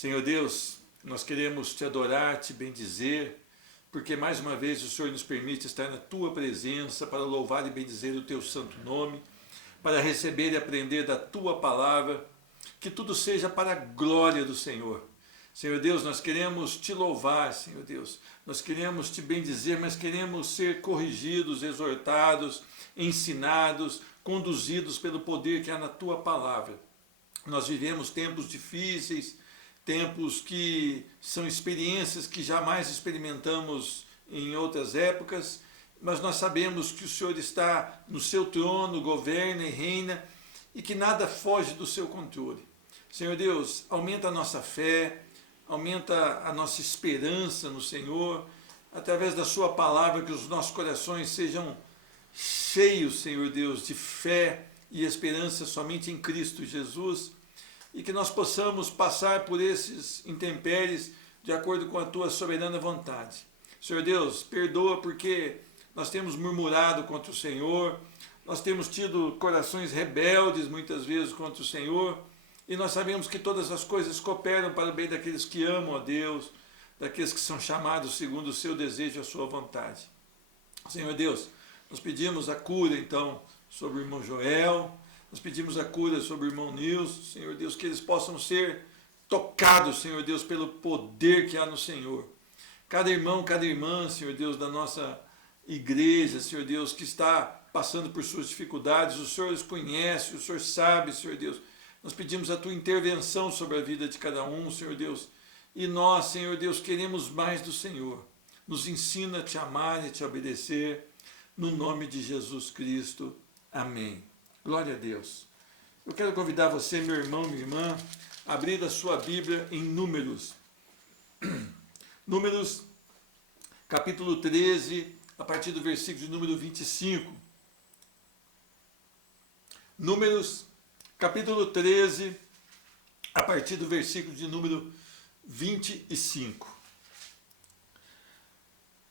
Senhor Deus, nós queremos te adorar, te bendizer, porque mais uma vez o Senhor nos permite estar na tua presença para louvar e bendizer o teu santo nome, para receber e aprender da tua palavra, que tudo seja para a glória do Senhor. Senhor Deus, nós queremos te louvar, Senhor Deus, nós queremos te bendizer, mas queremos ser corrigidos, exortados, ensinados, conduzidos pelo poder que há na tua palavra. Nós vivemos tempos difíceis, tempos que são experiências que jamais experimentamos em outras épocas, mas nós sabemos que o Senhor está no seu trono, governa e reina, e que nada foge do seu controle. Senhor Deus, aumenta a nossa fé, aumenta a nossa esperança no Senhor, através da sua palavra, que os nossos corações sejam cheios, Senhor Deus, de fé e esperança somente em Cristo Jesus, e que nós possamos passar por esses intempéries de acordo com a tua soberana vontade. Senhor Deus, perdoa porque nós temos murmurado contra o Senhor, nós temos tido corações rebeldes muitas vezes contra o Senhor, e nós sabemos que todas as coisas cooperam para o bem daqueles que amam a Deus, daqueles que são chamados segundo o seu desejo e a sua vontade. Senhor Deus, nós pedimos a cura então sobre o irmão Joel, nós pedimos a cura sobre o irmão Nilson, Senhor Deus, que eles possam ser tocados, Senhor Deus, pelo poder que há no Senhor. Cada irmão, cada irmã, Senhor Deus, da nossa igreja, Senhor Deus, que está passando por suas dificuldades, o Senhor os conhece, o Senhor sabe, Senhor Deus. Nós pedimos a tua intervenção sobre a vida de cada um, Senhor Deus. E nós, Senhor Deus, queremos mais do Senhor. Nos ensina a te amar e a te obedecer, no nome de Jesus Cristo. Amém. Glória a Deus. Eu quero convidar você, meu irmão, minha irmã, a abrir a sua Bíblia em Números. Números, capítulo 13, a partir do versículo de número 25. Números, capítulo 13, a partir do versículo de número 25.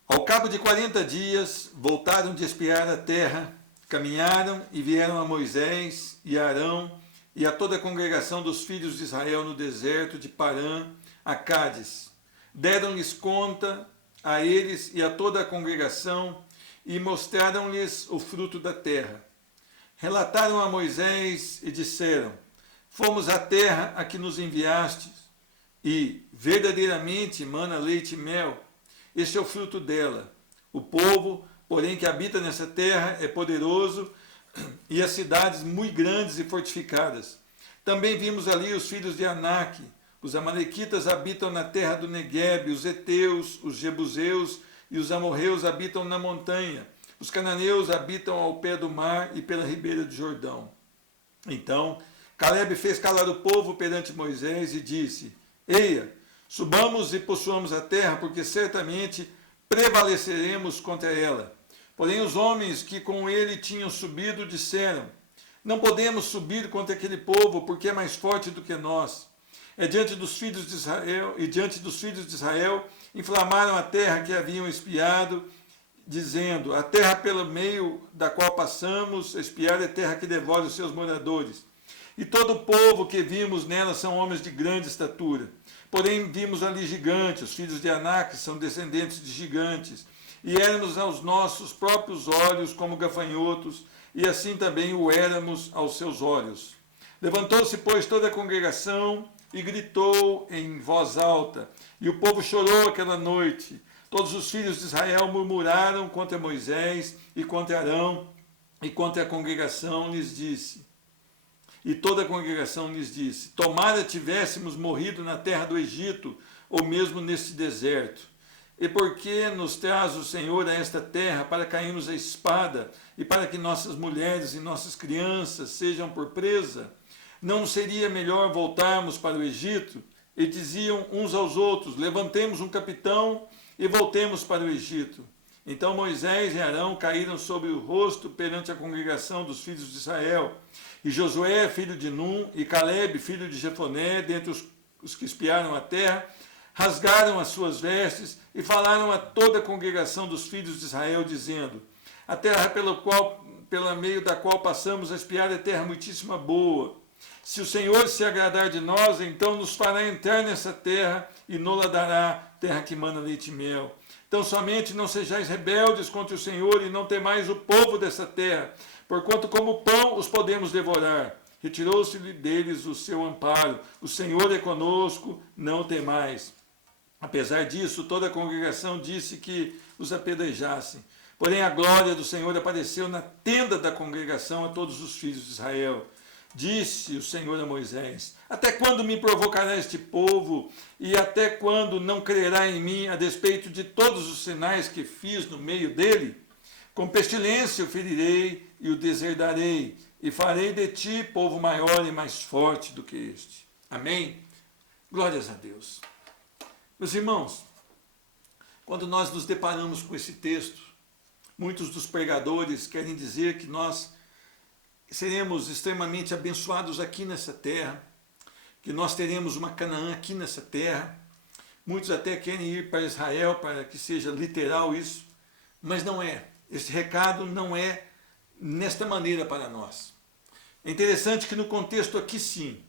Ao cabo de 40 dias, voltaram de espiar a terra, caminharam e vieram a Moisés e a Arão e a toda a congregação dos filhos de Israel no deserto de Parã, a Cádiz. Deram-lhes conta a eles e a toda a congregação e mostraram-lhes o fruto da terra. Relataram a Moisés e disseram: fomos à terra a que nos enviastes, e verdadeiramente mana leite e mel. Este é o fruto dela. O povo, porém, que habita nessa terra é poderoso, e as cidades muito grandes e fortificadas. Também vimos ali os filhos de Anak. Os amalequitas habitam na terra do Neguebe, os heteus, os jebuseus e os amorreus habitam na montanha. Os cananeus habitam ao pé do mar e pela ribeira do Jordão. Então, Calebe fez calar o povo perante Moisés e disse: eia, subamos e possuamos a terra, porque certamente prevaleceremos contra ela. Porém os homens que com ele tinham subido disseram: não podemos subir contra aquele povo, porque é mais forte do que nós. Diante dos filhos de Israel inflamaram a terra que haviam espiado, dizendo: a terra pelo meio da qual passamos, espiar é terra que devora os seus moradores. E todo o povo que vimos nela são homens de grande estatura. Porém vimos ali gigantes, os filhos de Anak são descendentes de gigantes. E éramos aos nossos próprios olhos como gafanhotos, e assim também o éramos aos seus olhos. Levantou-se, pois, toda a congregação e gritou em voz alta, e o povo chorou aquela noite. Todos os filhos de Israel murmuraram contra Moisés e contra Arão, e contra a congregação lhes disse. E toda a congregação lhes disse: tomara tivéssemos morrido na terra do Egito, ou mesmo neste deserto. E por que nos traz o Senhor a esta terra para cairmos a espada e para que nossas mulheres e nossas crianças sejam por presa? Não seria melhor voltarmos para o Egito? E diziam uns aos outros: levantemos um capitão e voltemos para o Egito. Então Moisés e Arão caíram sobre o rosto perante a congregação dos filhos de Israel. E Josué, filho de Num, e Calebe, filho de Jefoné, dentre os que espiaram a terra, rasgaram as suas vestes e falaram a toda a congregação dos filhos de Israel, dizendo: a terra pelo meio da qual passamos a espiar é terra muitíssima boa. Se o Senhor se agradar de nós, então nos fará entrar nessa terra e nos dará terra que mana leite e mel. Então somente não sejais rebeldes contra o Senhor e não temais o povo dessa terra, porquanto como pão os podemos devorar. Retirou-se deles o seu amparo. O Senhor é conosco, não temais. Apesar disso, toda a congregação disse que os apedrejassem. Porém, a glória do Senhor apareceu na tenda da congregação a todos os filhos de Israel. Disse o Senhor a Moisés: até quando me provocará este povo? E até quando não crerá em mim, a despeito de todos os sinais que fiz no meio dele? Com pestilência o ferirei e o deserdarei, e farei de ti povo maior e mais forte do que este. Amém? Glórias a Deus. Meus irmãos, quando nós nos deparamos com esse texto, muitos dos pregadores querem dizer que nós seremos extremamente abençoados aqui nessa terra, que nós teremos uma Canaã aqui nessa terra. Muitos até querem ir para Israel para que seja literal isso, mas não é. Esse recado não é nesta maneira para nós. É interessante que no contexto aqui sim,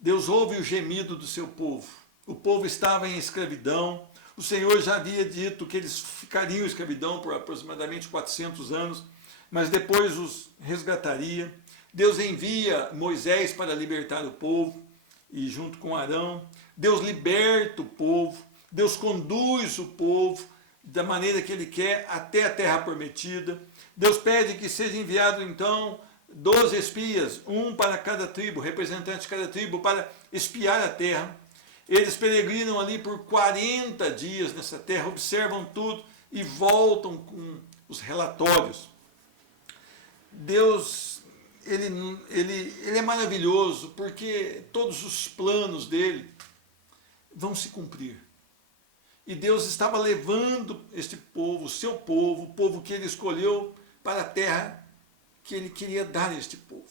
Deus ouve o gemido do seu povo. O povo estava em escravidão. O Senhor já havia dito que eles ficariam em escravidão por aproximadamente 400 anos, mas depois os resgataria. Deus envia Moisés para libertar o povo, e junto com Arão, Deus liberta o povo, Deus conduz o povo da maneira que Ele quer até a terra prometida. Deus pede que seja enviado então 12 espias, um para cada tribo, representante de cada tribo, para espiar a terra. Eles peregrinam ali por 40 dias nessa terra, observam tudo e voltam com os relatórios. Deus, ele é maravilhoso, porque todos os planos dele vão se cumprir. E Deus estava levando este povo, o seu povo, o povo que ele escolheu, para a terra que ele queria dar a este povo.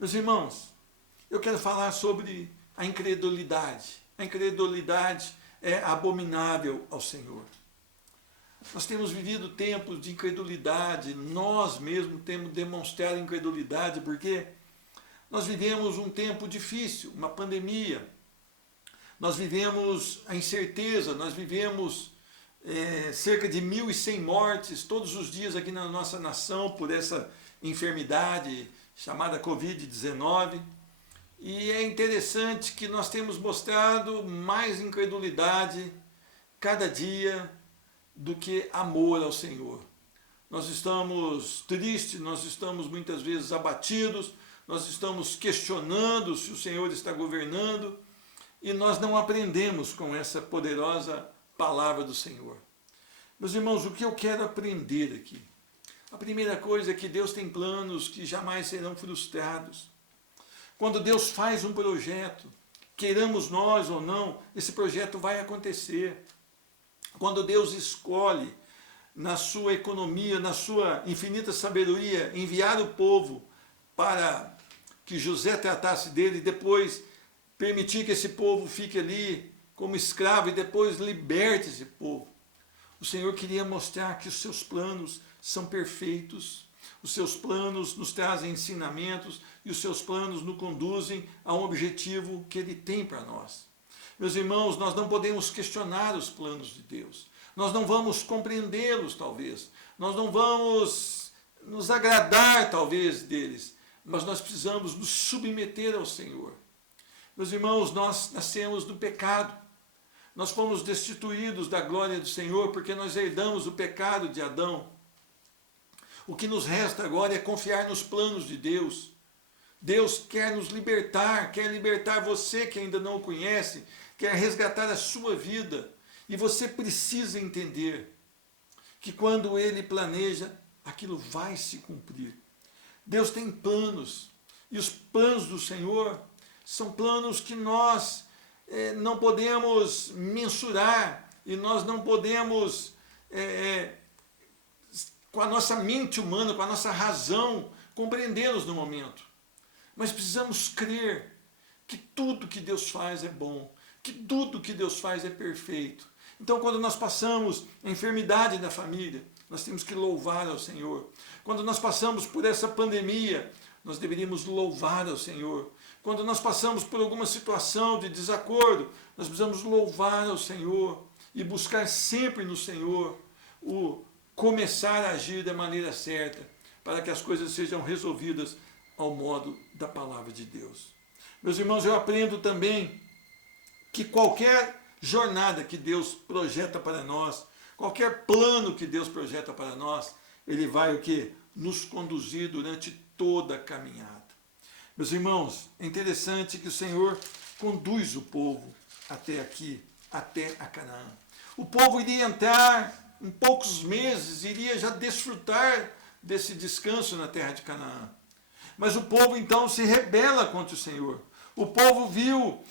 Meus irmãos, eu quero falar sobre a incredulidade. A incredulidade é abominável ao Senhor. Nós temos vivido tempos de incredulidade, nós mesmos temos demonstrado incredulidade, porque nós vivemos um tempo difícil, uma pandemia. Nós vivemos a incerteza, nós vivemos cerca de 1.100 mortes todos os dias aqui na nossa nação por essa enfermidade chamada Covid-19. E é interessante que nós temos mostrado mais incredulidade cada dia do que amor ao Senhor. Nós estamos tristes, nós estamos muitas vezes abatidos, nós estamos questionando se o Senhor está governando e nós não aprendemos com essa poderosa palavra do Senhor. Meus irmãos, o que eu quero aprender aqui? A primeira coisa é que Deus tem planos que jamais serão frustrados. Quando Deus faz um projeto, queiramos nós ou não, esse projeto vai acontecer. Quando Deus escolhe, na sua economia, na sua infinita sabedoria, enviar o povo para que José tratasse dele e depois permitir que esse povo fique ali como escravo e depois liberte esse povo. O Senhor queria mostrar que os seus planos são perfeitos, os seus planos nos trazem ensinamentos e os seus planos nos conduzem a um objetivo que Ele tem para nós. Meus irmãos, nós não podemos questionar os planos de Deus. Nós não vamos compreendê-los, talvez. Nós não vamos nos agradar, talvez, deles. Mas nós precisamos nos submeter ao Senhor. Meus irmãos, nós nascemos do pecado. Nós fomos destituídos da glória do Senhor porque nós herdamos o pecado de Adão. O que nos resta agora é confiar nos planos de Deus. Deus quer nos libertar, quer libertar você que ainda não o conhece, quer resgatar a sua vida. E você precisa entender que quando Ele planeja, aquilo vai se cumprir. Deus tem planos, e os planos do Senhor são planos que nós não podemos mensurar, e nós não podemos, com a nossa mente humana, com a nossa razão, compreendê-los no momento. Mas precisamos crer que tudo que Deus faz é bom, que tudo que Deus faz é perfeito. Então, quando nós passamos a enfermidade da família, nós temos que louvar ao Senhor. Quando nós passamos por essa pandemia, nós deveríamos louvar ao Senhor. Quando nós passamos por alguma situação de desacordo, nós precisamos louvar ao Senhor e buscar sempre no Senhor o começar a agir da maneira certa, para que as coisas sejam resolvidas ao modo da palavra de Deus. Meus irmãos, eu aprendo também que qualquer jornada que Deus projeta para nós, qualquer plano que Deus projeta para nós, ele vai o quê? Nos conduzir durante toda a caminhada. Meus irmãos, é interessante que o Senhor conduz o povo até aqui, até a Canaã. O povo iria entrar em poucos meses, iria já desfrutar desse descanso na terra de Canaã. Mas o povo então se rebela contra o Senhor. O povo viu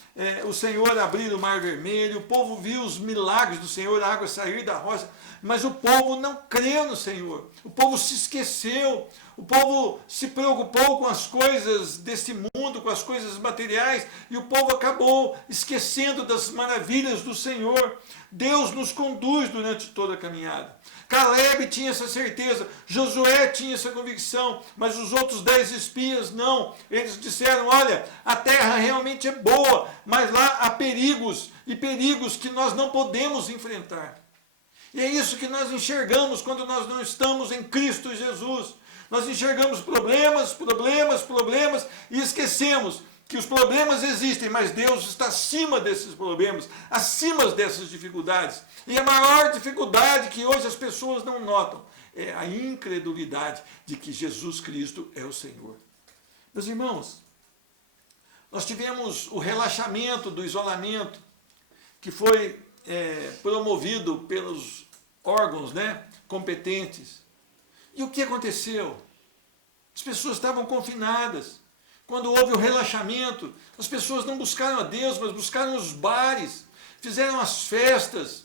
o Senhor abrir o mar vermelho, o povo viu os milagres do Senhor, a água sair da rocha, mas o povo não creu no Senhor. O povo se esqueceu, o povo se preocupou com as coisas deste mundo, com as coisas materiais, e o povo acabou esquecendo das maravilhas do Senhor. Deus nos conduz durante toda a caminhada. Caleb tinha essa certeza, Josué tinha essa convicção, mas os outros 10 espias não. Eles disseram, olha, a terra realmente é boa, mas lá há perigos, e perigos que nós não podemos enfrentar. E é isso que nós enxergamos quando nós não estamos em Cristo Jesus. Nós enxergamos problemas e esquecemos que os problemas existem, mas Deus está acima desses problemas, acima dessas dificuldades. E a maior dificuldade que hoje as pessoas não notam é a incredulidade de que Jesus Cristo é o Senhor. Meus irmãos, nós tivemos o relaxamento do isolamento que foi promovido pelos órgãos competentes. E o que aconteceu? As pessoas estavam confinadas. Quando houve o relaxamento, as pessoas não buscaram a Deus, mas buscaram os bares, fizeram as festas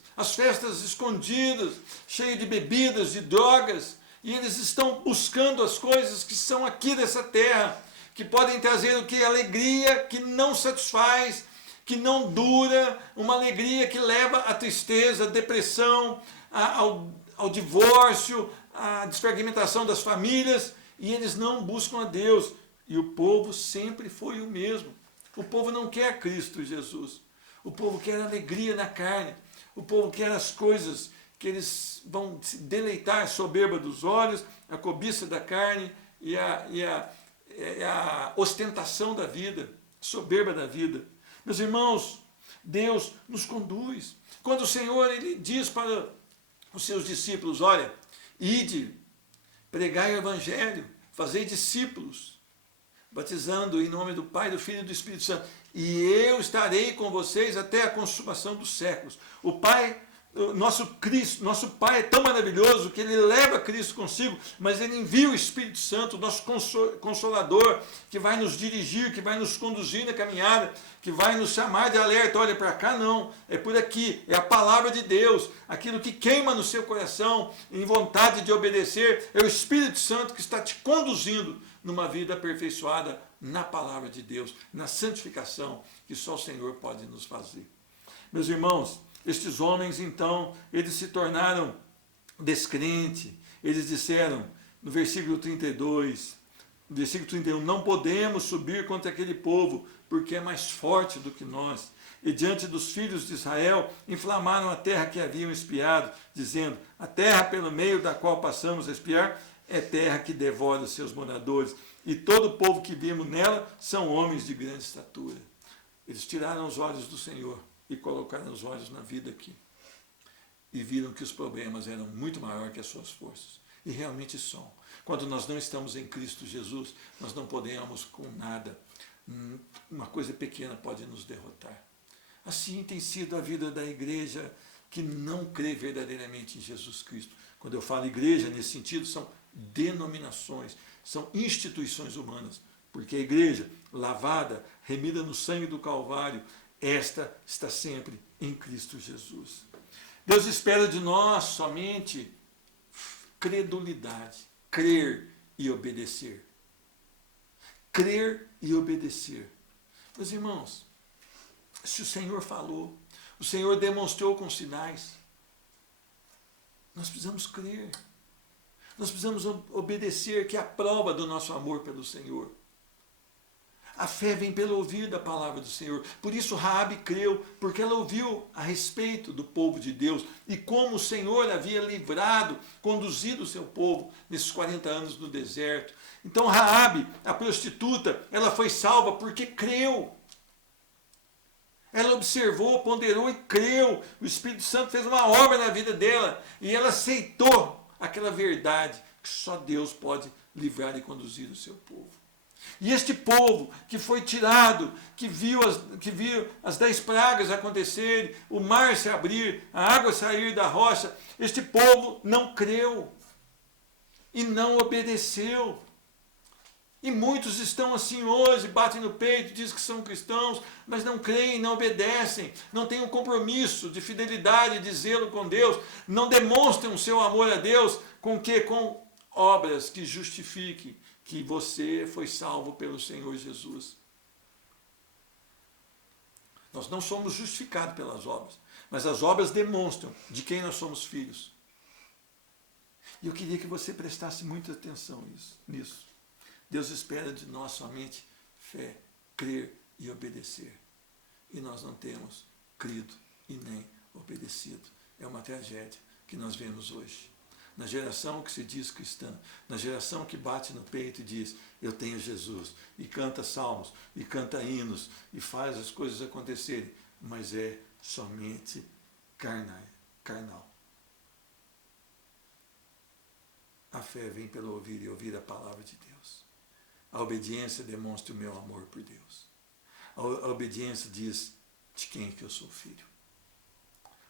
escondidas, cheias de bebidas, de drogas, e eles estão buscando as coisas que são aqui dessa terra, que podem trazer o que? Alegria que não satisfaz, que não dura, uma alegria que leva à tristeza, à depressão, ao divórcio, à desfragmentação das famílias, e eles não buscam a Deus. E o povo sempre foi o mesmo. O povo não quer Cristo Jesus. O povo quer alegria na carne. O povo quer as coisas que eles vão se deleitar, a soberba dos olhos, a cobiça da carne e a ostentação da vida, a soberba da vida. Meus irmãos, Deus nos conduz. Quando o Senhor ele diz para os seus discípulos, olha, ide, pregai o Evangelho, fazei discípulos, batizando em nome do Pai, do Filho e do Espírito Santo, e eu estarei com vocês até a consumação dos séculos. O Pai, nosso Pai é tão maravilhoso que Ele leva Cristo consigo, mas Ele envia o Espírito Santo, nosso Consolador, que vai nos dirigir, que vai nos conduzir na caminhada, que vai nos chamar de alerta, olha para cá não, é por aqui, é a palavra de Deus, aquilo que queima no seu coração, em vontade de obedecer, é o Espírito Santo que está te conduzindo numa vida aperfeiçoada na palavra de Deus, na santificação que só o Senhor pode nos fazer. Meus irmãos, estes homens então, eles se tornaram descrentes, eles disseram no versículo 32, no versículo 31, não podemos subir contra aquele povo, porque é mais forte do que nós. E diante dos filhos de Israel, inflamaram a terra que haviam espiado, dizendo, a terra pelo meio da qual passamos a espiar, é terra que devora os seus moradores, e todo o povo que vimos nela são homens de grande estatura. Eles tiraram os olhos do Senhor e colocaram os olhos na vida aqui. E viram que os problemas eram muito maiores que as suas forças. E realmente são. Quando nós não estamos em Cristo Jesus, nós não podemos com nada. Uma coisa pequena pode nos derrotar. Assim tem sido a vida da igreja que não crê verdadeiramente em Jesus Cristo. Quando eu falo igreja, nesse sentido, são denominações, são instituições humanas, porque a igreja, lavada, remida no sangue do Calvário, esta está sempre em Cristo Jesus. Deus espera de nós somente credulidade, crer e obedecer. Crer e obedecer. Meus irmãos, se o Senhor falou, o Senhor demonstrou com sinais, nós precisamos crer. Nós precisamos obedecer, que é a prova do nosso amor pelo Senhor. A fé vem pelo ouvir da palavra do Senhor. Por isso Raabe creu, porque ela ouviu a respeito do povo de Deus e como o Senhor havia livrado, conduzido o seu povo nesses 40 anos no deserto. Então Raabe, a prostituta, ela foi salva porque creu. Ela observou, ponderou e creu. O Espírito Santo fez uma obra na vida dela e ela aceitou aquela verdade que só Deus pode livrar e conduzir o seu povo. E este povo que foi tirado, que viu as 10 pragas acontecerem, o mar se abrir, a água sair da rocha, este povo não creu e não obedeceu. E muitos estão assim hoje, batem no peito, dizem que são cristãos, mas não creem, não obedecem, não têm um compromisso de fidelidade, de zelo com Deus, não demonstram o seu amor a Deus com o quê? Com obras que justifiquem que você foi salvo pelo Senhor Jesus. Nós não somos justificados pelas obras, mas as obras demonstram de quem nós somos filhos. E eu queria que você prestasse muita atenção nisso. Deus espera de nós somente fé, crer e obedecer. E nós não temos crido e nem obedecido. É uma tragédia que nós vemos hoje. Na geração que se diz cristã, na geração que bate no peito e diz, eu tenho Jesus, e canta salmos, e canta hinos, e faz as coisas acontecerem, mas é somente carnal. A fé vem pelo ouvir e ouvir a palavra de Deus. A obediência demonstra o meu amor por Deus. A obediência diz de quem é que eu sou filho.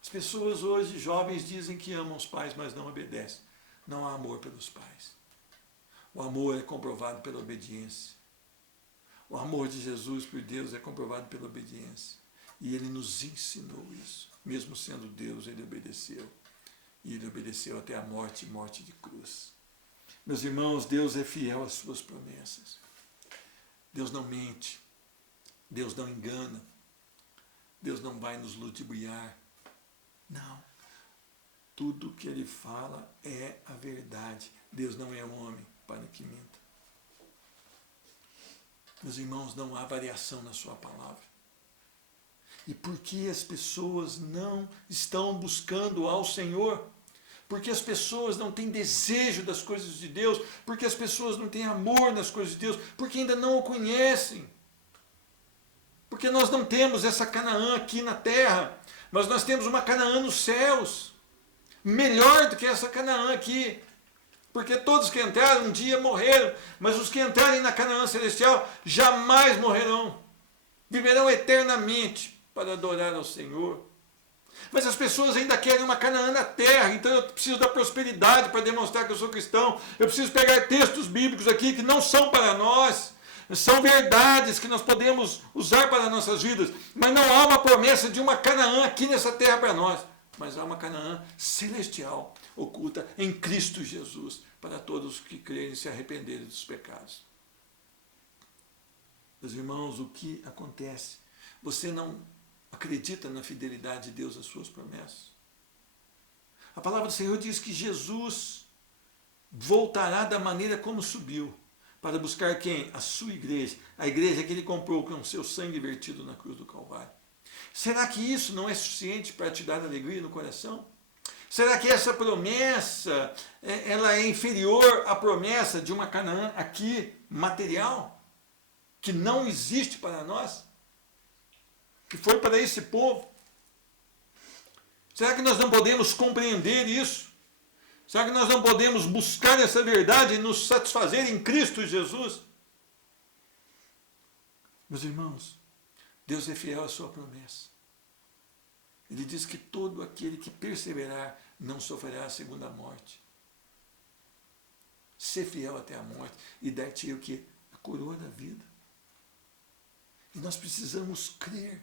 As pessoas hoje, jovens, dizem que amam os pais, mas não obedecem. Não há amor pelos pais. O amor é comprovado pela obediência. O amor de Jesus por Deus é comprovado pela obediência. E Ele nos ensinou isso. Mesmo sendo Deus, Ele obedeceu. E Ele obedeceu até a morte de cruz. Meus irmãos, Deus é fiel às suas promessas. Deus não mente. Deus não engana. Deus não vai nos ludibriar. Não. Tudo que Ele fala é a verdade. Deus não é homem para que minta. Meus irmãos, não há variação na sua palavra. E por que as pessoas não estão buscando ao Senhor? Porque as pessoas não têm desejo das coisas de Deus, porque as pessoas não têm amor nas coisas de Deus, porque ainda não o conhecem. Porque nós não temos essa Canaã aqui na terra, mas nós temos uma Canaã nos céus, melhor do que essa Canaã aqui. Porque todos que entraram um dia morreram, mas os que entrarem na Canaã celestial jamais morrerão, viverão eternamente para adorar ao Senhor. Mas as pessoas ainda querem uma Canaã na terra, então eu preciso da prosperidade para demonstrar que eu sou cristão. Eu preciso pegar textos bíblicos aqui que não são para nós, são verdades que nós podemos usar para nossas vidas, mas não há uma promessa de uma Canaã aqui nessa terra para nós, mas há uma Canaã celestial, oculta em Cristo Jesus, para todos que crerem e se arrependerem dos pecados. Meus irmãos, o que acontece? Você não acredita na fidelidade de Deus às suas promessas? A palavra do Senhor diz que Jesus voltará da maneira como subiu, para buscar quem? A sua igreja, a igreja que Ele comprou com o seu sangue vertido na cruz do Calvário. Será que isso não é suficiente para te dar alegria no coração? Será que essa promessa ela é inferior à promessa de uma Canaã aqui, material, que não existe para nós? Que foi para esse povo? Será que nós não podemos compreender isso? Será que nós não podemos buscar essa verdade e nos satisfazer em Cristo Jesus? Meus irmãos, Deus é fiel à sua promessa. Ele diz que todo aquele que perseverar não sofrerá a segunda morte. Ser fiel até a morte e dar-te o quê? A coroa da vida. E nós precisamos crer.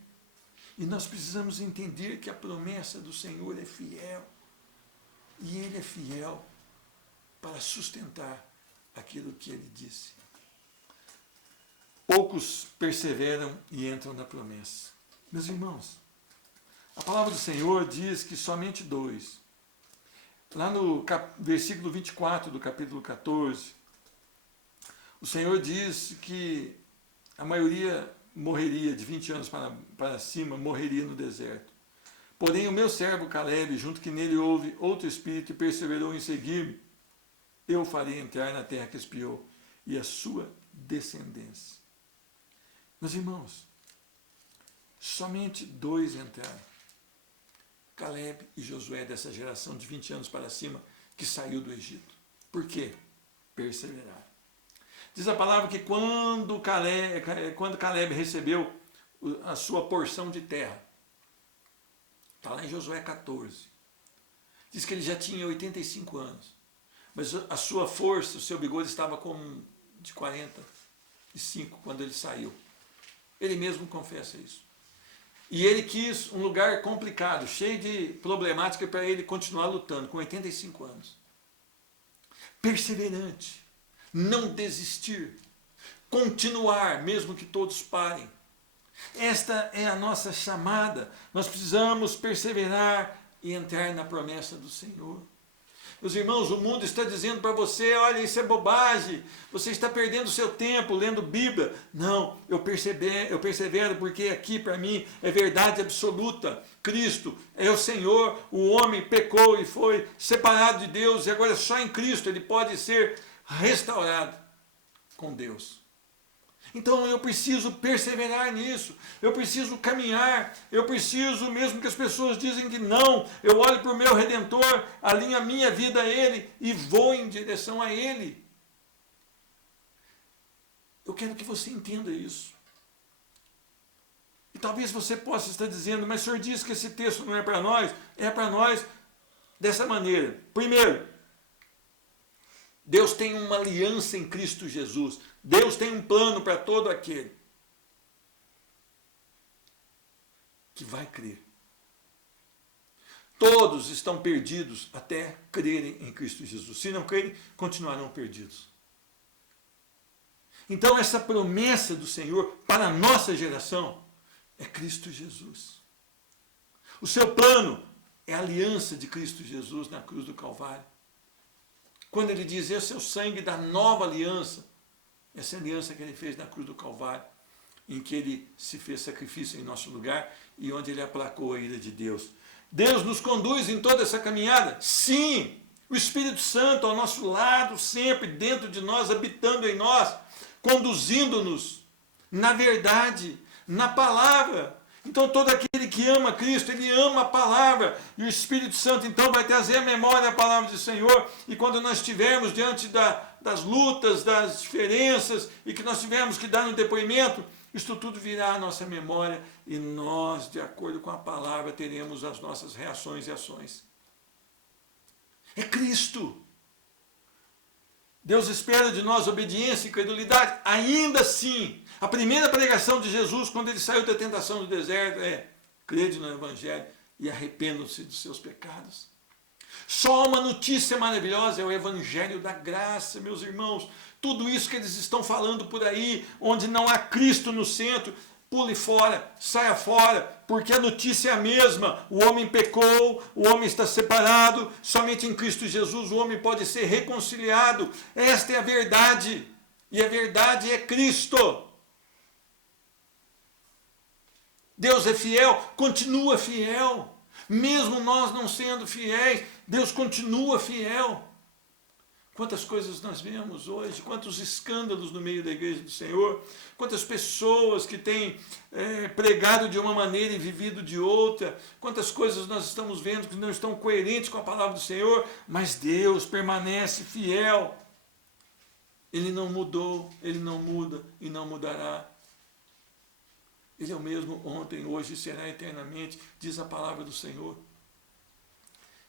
E nós precisamos entender que a promessa do Senhor é fiel. E Ele é fiel para sustentar aquilo que Ele disse. Poucos perseveram e entram na promessa. Meus irmãos, a palavra do Senhor diz que somente 2. Lá no versículo 24 do capítulo 14, o Senhor diz que a maioria morreria de 20 anos para cima, morreria no deserto. Porém, o meu servo Caleb, junto que nele houve outro espírito e perseverou em seguir-me, eu farei entrar na terra que espiou, e a sua descendência. Meus irmãos, somente 2 entraram. Caleb e Josué, dessa geração de 20 anos para cima, que saiu do Egito. Por quê? Perseveraram. Diz a palavra que quando Caleb recebeu a sua porção de terra, está lá em Josué 14, diz que ele já tinha 85 anos, mas a sua força, o seu bigode estava como de 45 quando ele saiu. Ele mesmo confessa isso. E ele quis um lugar complicado, cheio de problemática para ele continuar lutando, com 85 anos. Perseverante, não desistir, continuar, mesmo que todos parem. Esta é a nossa chamada. Nós precisamos perseverar e entrar na promessa do Senhor. Meus irmãos, o mundo está dizendo para você, olha, isso é bobagem, você está perdendo seu tempo lendo Bíblia. Não, eu persevero porque aqui para mim é verdade absoluta. Cristo é o Senhor, o homem pecou e foi separado de Deus, e agora só em Cristo ele pode ser restaurado com Deus. Então eu preciso perseverar nisso, eu preciso caminhar, eu preciso, mesmo que as pessoas dizem que não, eu olho para o meu Redentor, alinho a minha vida a Ele e vou em direção a Ele. Eu quero que você entenda isso. E talvez você possa estar dizendo, mas o senhor disse que esse texto não é para nós. É para nós dessa maneira. Primeiro, Deus tem uma aliança em Cristo Jesus. Deus tem um plano para todo aquele que vai crer. Todos estão perdidos até crerem em Cristo Jesus. Se não crerem, continuarão perdidos. Então essa promessa do Senhor para a nossa geração é Cristo Jesus. O seu plano é a aliança de Cristo Jesus na cruz do Calvário. Quando ele diz, esse é o sangue da nova aliança, essa aliança que ele fez na cruz do Calvário, em que ele se fez sacrifício em nosso lugar e onde ele aplacou a ira de Deus. Deus nos conduz em toda essa caminhada? Sim! O Espírito Santo ao nosso lado, sempre dentro de nós, habitando em nós, conduzindo-nos na verdade, na palavra. Então todo aquele que ama Cristo, ele ama a palavra, e o Espírito Santo então vai trazer à memória a palavra do Senhor, e quando nós estivermos diante das lutas, das diferenças, e que nós tivermos que dar um depoimento, isto tudo virá à nossa memória, e nós, de acordo com a palavra, teremos as nossas reações e ações. É Cristo. Deus espera de nós obediência e credulidade. Ainda assim, a primeira pregação de Jesus, quando ele saiu da tentação do deserto, é: crede no Evangelho e arrependam-se dos seus pecados. Só uma notícia maravilhosa é o Evangelho da graça, meus irmãos. Tudo isso que eles estão falando por aí, onde não há Cristo no centro, pule fora, saia fora, porque a notícia é a mesma. O homem pecou, o homem está separado, somente em Cristo Jesus o homem pode ser reconciliado. Esta é a verdade, e a verdade é Cristo. Deus é fiel, continua fiel. Mesmo nós não sendo fiéis, Deus continua fiel. Quantas coisas nós vemos hoje, quantos escândalos no meio da igreja do Senhor, quantas pessoas que têm pregado de uma maneira e vivido de outra, quantas coisas nós estamos vendo que não estão coerentes com a palavra do Senhor, mas Deus permanece fiel. Ele não mudou, Ele não muda e não mudará. Ele é o mesmo ontem, hoje e será eternamente, diz a palavra do Senhor.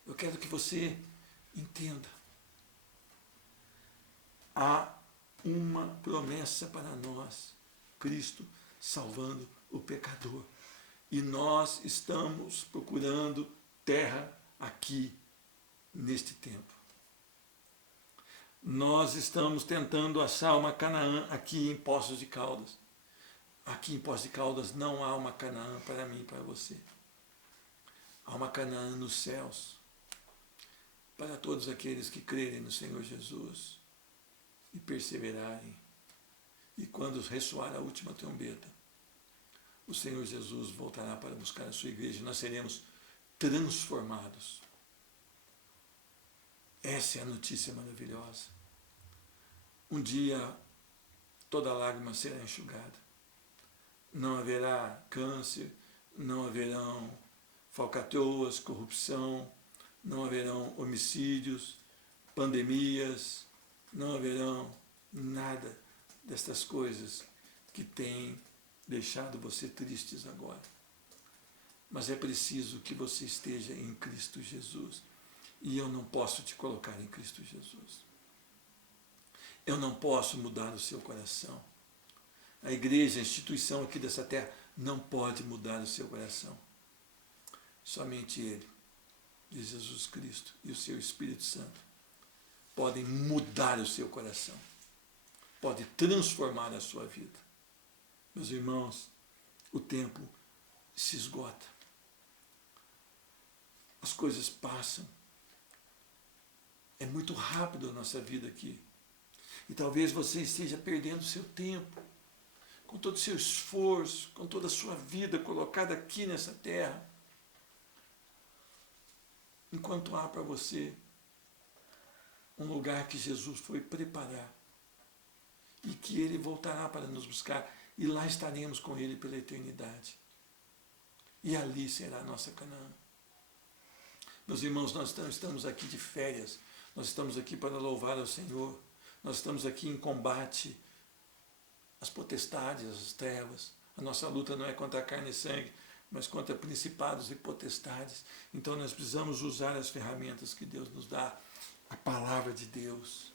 Eu quero que você entenda. Há uma promessa para nós, Cristo salvando o pecador. E nós estamos procurando terra aqui, neste tempo. Nós estamos tentando achar uma Canaã aqui em Poços de Caldas. Aqui em Poços de Caldas não há uma Canaã para mim e para você. Há uma Canaã nos céus, para todos aqueles que crerem no Senhor Jesus e perseverarem E quando ressoar a última trombeta, o Senhor Jesus voltará para buscar a sua igreja e nós seremos transformados. Essa é a notícia maravilhosa. Um dia toda lágrima será enxugada. Não haverá câncer, não haverão falcatruas, corrupção, não haverão homicídios, pandemias, não haverão nada destas coisas que têm deixado você tristes agora. Mas é preciso que você esteja em Cristo Jesus. E eu não posso te colocar em Cristo Jesus. Eu não posso mudar o seu coração. A igreja, a instituição aqui dessa terra, não pode mudar o seu coração. Somente Ele, de Jesus Cristo e o seu Espírito Santo, podem mudar o seu coração. Pode transformar a sua vida. Meus irmãos, o tempo se esgota. As coisas passam. É muito rápido a nossa vida aqui. E talvez você esteja perdendo seu tempo, com todo o seu esforço, com toda a sua vida colocada aqui nessa terra. Enquanto há para você um lugar que Jesus foi preparar e que Ele voltará para nos buscar e lá estaremos com Ele pela eternidade. E ali será a nossa Canaã. Meus irmãos, nós estamos aqui de férias, nós estamos aqui para louvar ao Senhor, nós estamos aqui em combate às potestades, às trevas. A nossa luta não é contra a carne e sangue, mas contra principados e potestades. Então nós precisamos usar as ferramentas que Deus nos dá, a palavra de Deus.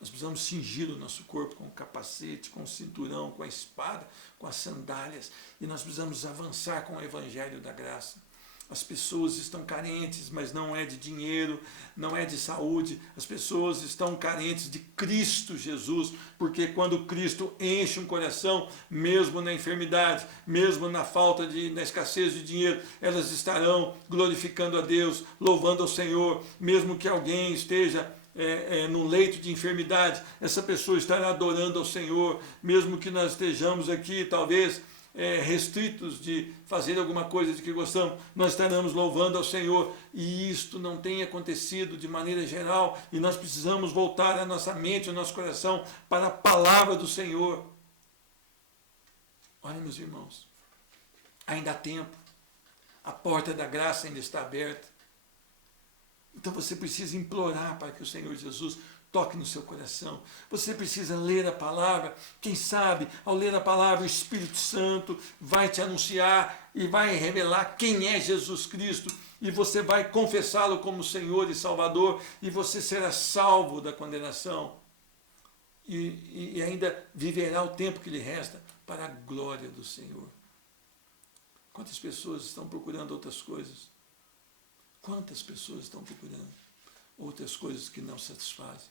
Nós precisamos cingir o nosso corpo com o capacete, com o cinturão, com a espada, com as sandálias. E nós precisamos avançar com o evangelho da graça. As pessoas estão carentes, mas não é de dinheiro, não é de saúde. As pessoas estão carentes de Cristo Jesus, porque quando Cristo enche um coração, mesmo na enfermidade, mesmo na na escassez de dinheiro, elas estarão glorificando a Deus, louvando ao Senhor, mesmo que alguém esteja num leito de enfermidade, essa pessoa estará adorando ao Senhor, mesmo que nós estejamos aqui, talvez, restritos de fazer alguma coisa de que gostamos, nós estaremos louvando ao Senhor, e isto não tem acontecido de maneira geral, e nós precisamos voltar a nossa mente, o nosso coração para a palavra do Senhor. Olha, meus irmãos, ainda há tempo, a porta da graça ainda está aberta, então você precisa implorar para que o Senhor Jesus toque no seu coração. Você precisa ler a palavra. Quem sabe, ao ler a palavra, o Espírito Santo vai te anunciar e vai revelar quem é Jesus Cristo. E você vai confessá-lo como Senhor e Salvador. E você será salvo da condenação. E ainda viverá o tempo que lhe resta para a glória do Senhor. Quantas pessoas estão procurando outras coisas? Quantas pessoas estão procurando outras coisas que não satisfazem?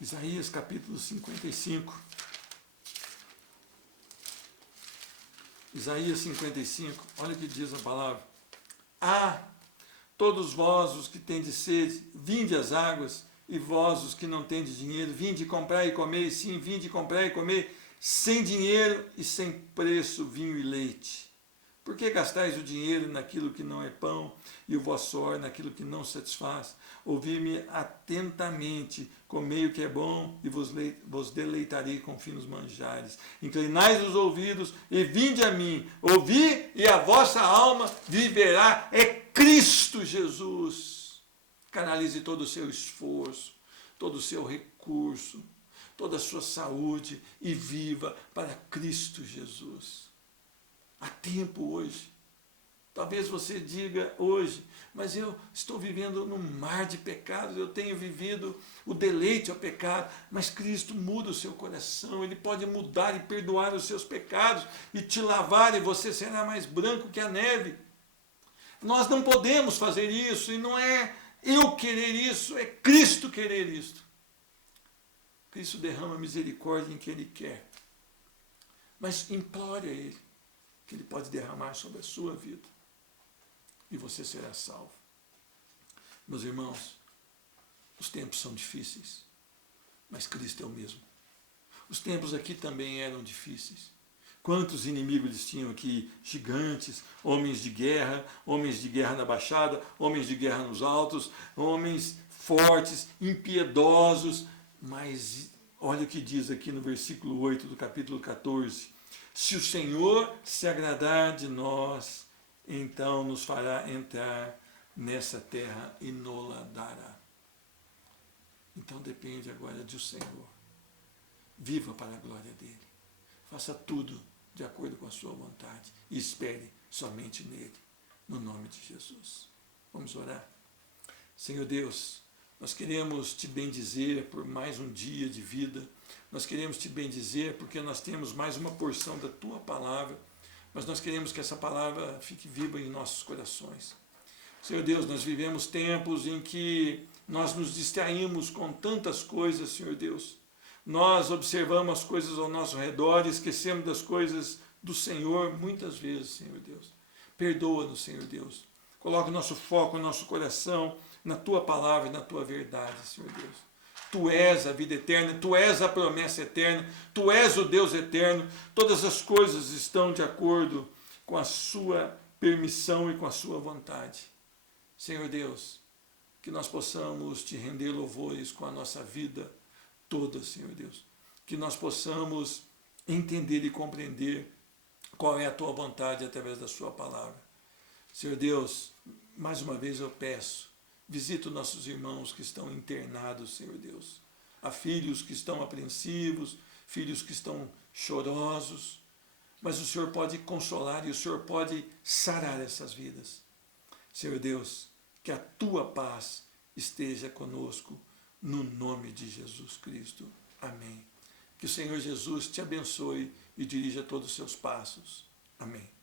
Isaías capítulo 55. Isaías 55, olha o que diz a palavra. Todos vós os que tendes sede, vinde às águas, e vós os que não tendes dinheiro, vinde comprar e comer, sim, vinde comprar e comer, sem dinheiro e sem preço, vinho e leite. Por que gastais o dinheiro naquilo que não é pão, e o vosso suor naquilo que não satisfaz? Ouvi-me atentamente, comei o que é bom, e vos deleitarei com finos manjares. Inclinai os ouvidos e vinde a mim. Ouvi, e a vossa alma viverá. É Cristo Jesus. Canalize todo o seu esforço, todo o seu recurso, toda a sua saúde, e viva para Cristo Jesus. Há tempo hoje. Talvez você diga hoje, mas eu estou vivendo num mar de pecados, eu tenho vivido o deleite ao pecado, mas Cristo muda o seu coração, Ele pode mudar e perdoar os seus pecados e te lavar, e você será mais branco que a neve. Nós não podemos fazer isso, e não é eu querer isso, é Cristo querer isso. Cristo derrama misericórdia em quem Ele quer, mas implore a Ele, que Ele pode derramar sobre a sua vida, e você será salvo. Meus irmãos, os tempos são difíceis, mas Cristo é o mesmo. Os tempos aqui também eram difíceis. Quantos inimigos eles tinham aqui? Gigantes, homens de guerra na baixada, homens de guerra nos altos, homens fortes, impiedosos. Mas olha o que diz aqui no versículo 8 do capítulo 14. Se o Senhor se agradar de nós, então nos fará entrar nessa terra e nos-la dará. Então depende agora do Senhor. Viva para a glória dele. Faça tudo de acordo com a sua vontade e espere somente nele, no nome de Jesus. Vamos orar? Senhor Deus, nós queremos te bendizer por mais um dia de vida. Nós queremos te bendizer porque nós temos mais uma porção da tua palavra, mas nós queremos que essa palavra fique viva em nossos corações. Senhor Deus, nós vivemos tempos em que nós nos distraímos com tantas coisas, Senhor Deus. Nós observamos as coisas ao nosso redor e esquecemos das coisas do Senhor muitas vezes, Senhor Deus. Perdoa-nos, Senhor Deus. Coloca o nosso foco, o nosso coração na tua palavra e na tua verdade, Senhor Deus. Tu és a vida eterna, tu és a promessa eterna, tu és o Deus eterno. Todas as coisas estão de acordo com a sua permissão e com a sua vontade. Senhor Deus, que nós possamos te render louvores com a nossa vida toda, Senhor Deus. Que nós possamos entender e compreender qual é a tua vontade através da sua palavra. Senhor Deus, mais uma vez eu peço, visita os nossos irmãos que estão internados, Senhor Deus. Há filhos que estão apreensivos, filhos que estão chorosos, mas o Senhor pode consolar e o Senhor pode sarar essas vidas. Senhor Deus, que a tua paz esteja conosco, no nome de Jesus Cristo. Amém. Que o Senhor Jesus te abençoe e dirija todos os seus passos. Amém.